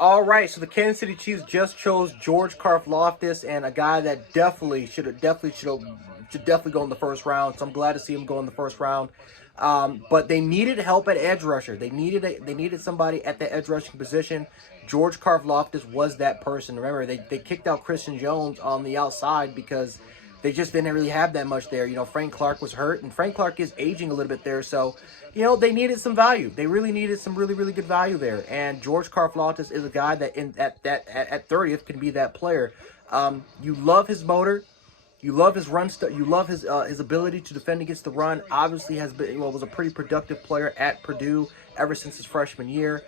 All right, so the Kansas City Chiefs just chose George Karlafits, and a guy that should definitely go in the first round. So I'm glad to see him go in the first round. But they needed help at edge rusher. They needed somebody at the edge rushing position. George Karlafits was that person. Remember, they kicked out Christian Jones on the outside because they just didn't really have that much there. Frank Clark was hurt, and Frank Clark is aging a little bit there. So, they needed some value. They really needed some really, really good value there. And George Karlafits is a guy that at 30th can be that player. You love his motor. You love his run. You love his ability to defend against the run. Obviously, has been was a pretty productive player at Purdue ever since his freshman year.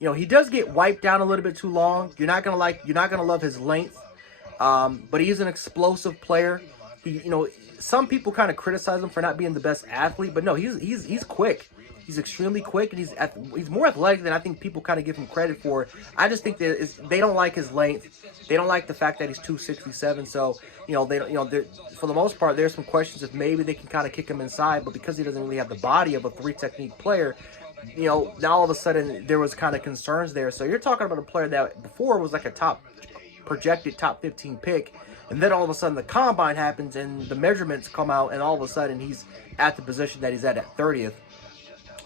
He does get wiped down a little bit too long. You're not gonna love his length. But he's an explosive player. Some people kind of criticize him for not being the best athlete, but no, he's quick. He's extremely quick, and he's more athletic than I think people kind of give him credit for. I just think that they don't like his length. They don't like the fact that he's 267. So for the most part, there's some questions if maybe they can kind of kick him inside, but because he doesn't really have the body of a three technique player, now all of a sudden there was kind of concerns there. So you're talking about a player that before was like a projected top 15 pick, and then all of a sudden the combine happens and the measurements come out, and all of a sudden he's at the position that he's at 30th.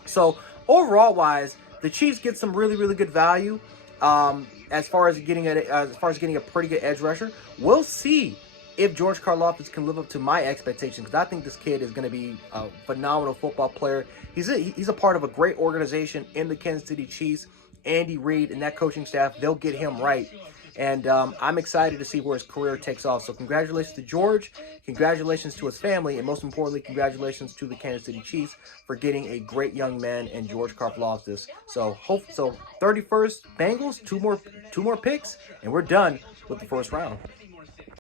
So overall wise, the Chiefs get some really, really good value as far as getting a pretty good edge rusher. We'll see if George Karlafits can live up to my expectations, because I think this kid is going to be a phenomenal football player. He's a part of a great organization in the Kansas City Chiefs. Andy Reid and that coaching staff, they'll get him right. And I'm excited to see where his career takes off. So congratulations to George, congratulations to his family, and most importantly, congratulations to the Kansas City Chiefs for getting a great young man in George Karlafits. So 31st Bengals, two more picks, and we're done with the first round.